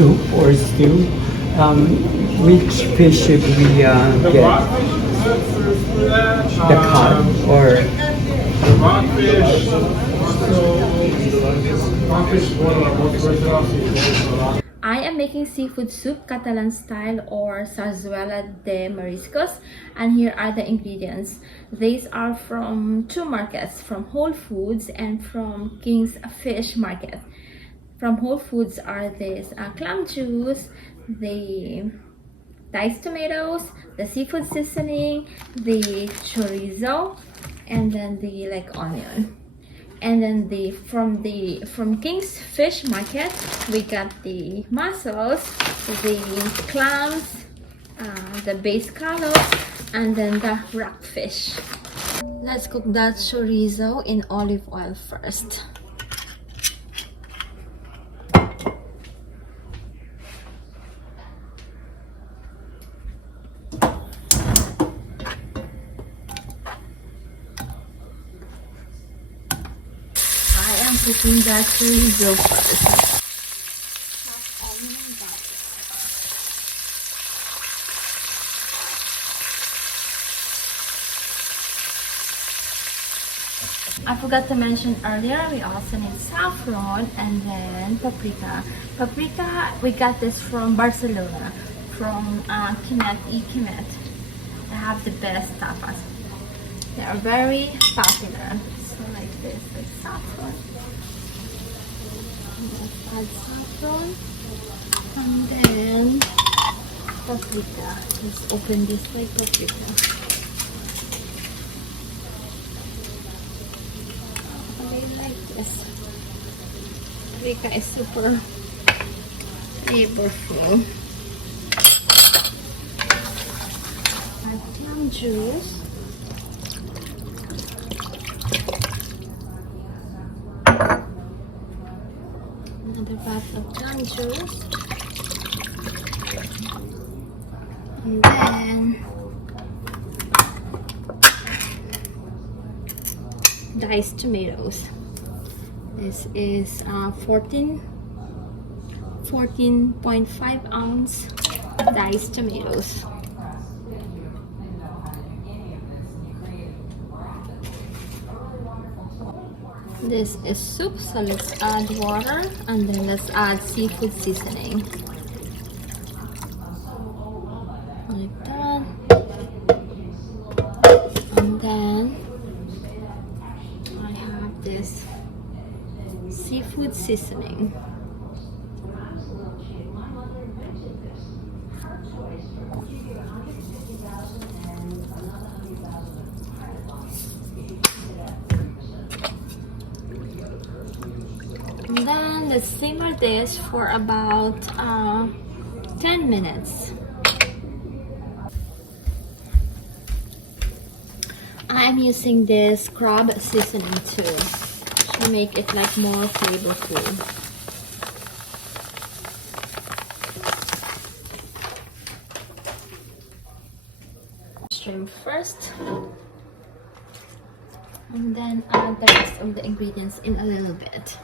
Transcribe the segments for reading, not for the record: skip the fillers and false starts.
soup or stew, which fish should we get? The cod or Rockfish. Rockfish is one of our most versatile seafoods. I am making seafood soup, Catalan-style or Zarzuela de Mariscos, and here are the ingredients. These are from two markets, from Whole Foods and from King's Fish Market. From Whole Foods are this clam juice, the diced tomatoes, the seafood seasoning, the chorizo, and then the onion. And then from King's Fish Market, we got the mussels, the clams, the base scallops, and then the rockfish. Let's cook that chorizo in olive oil first. Cooking that chorizo first. I forgot to mention earlier, we also need saffron and then paprika. Paprika, we got this from Barcelona, from Kimet. They have the best tapas. They are very popular. So like this, like saffron. Let's add saffron and then paprika. Let's open this like paprika. I like this. Paprika is super flavorful. Add clam juice. Another bath of clam juice, and then diced tomatoes. This is 14.5 ounce diced tomatoes. This is soup, so let's add water and then let's add seafood seasoning. Like that. And then I have this seafood seasoning. And then let's simmer this for about 10 minutes. I'm using this crab seasoning too to make it like more flavorful. Shrimp first, and then add the rest of the ingredients in a little bit.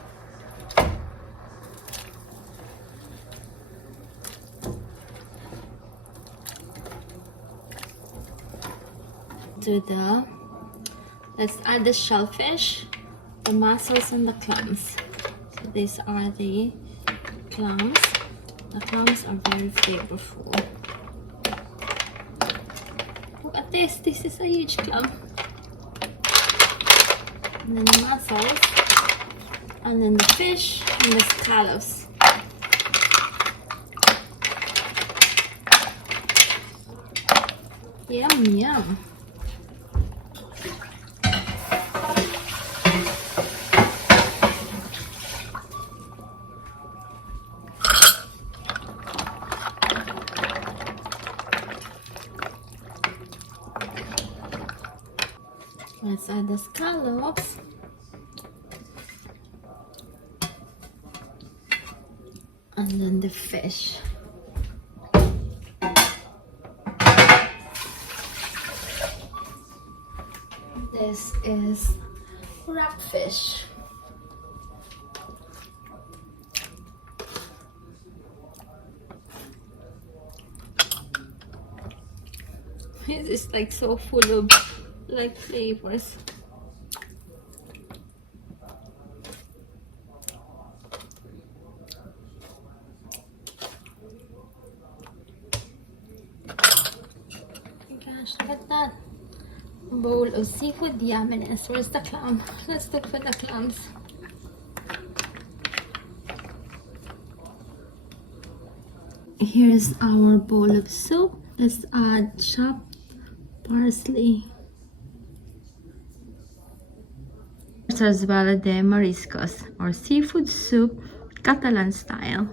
Let's add the shellfish, the mussels, and the clams. So these are the clams. The clams are very flavorful. Look at this. This is a huge clam. And then the mussels, and then the fish, and the scallops. Yum, yum. Let's add the scallops. And then the fish. This is rockfish. It's like so full of like flavors. Gosh, look at that. A bowl of seafood yumminess. Where's the clam? Let's look for the clams. Here's our bowl of soup. Let's add chopped parsley. Zarzuela de Mariscos, or seafood soup, Catalan style.